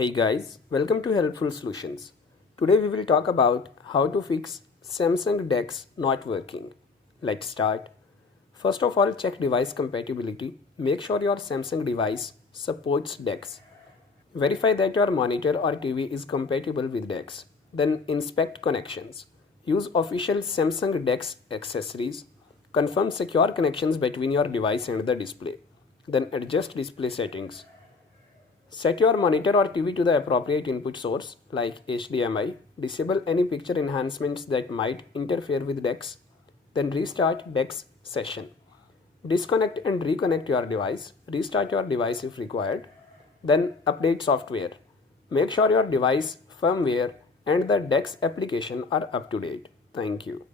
Hey guys, welcome to Helpful Solutions. Today we will talk about how to fix Samsung Dex not working. Let's start. First of all, check device compatibility. Make sure your Samsung device supports Dex. Verify that your monitor or TV is compatible with Dex. Then inspect connections. Use official Samsung Dex accessories. Confirm secure connections between your device and the display. Then adjust display settings. Set your monitor or TV to the appropriate input source like HDMI. Disable any picture enhancements that might interfere with Dex. Then restart Dex session. Disconnect and reconnect your device. Restart your device if required. Then update software. Make sure your device, firmware and the Dex application are up to date. Thank you.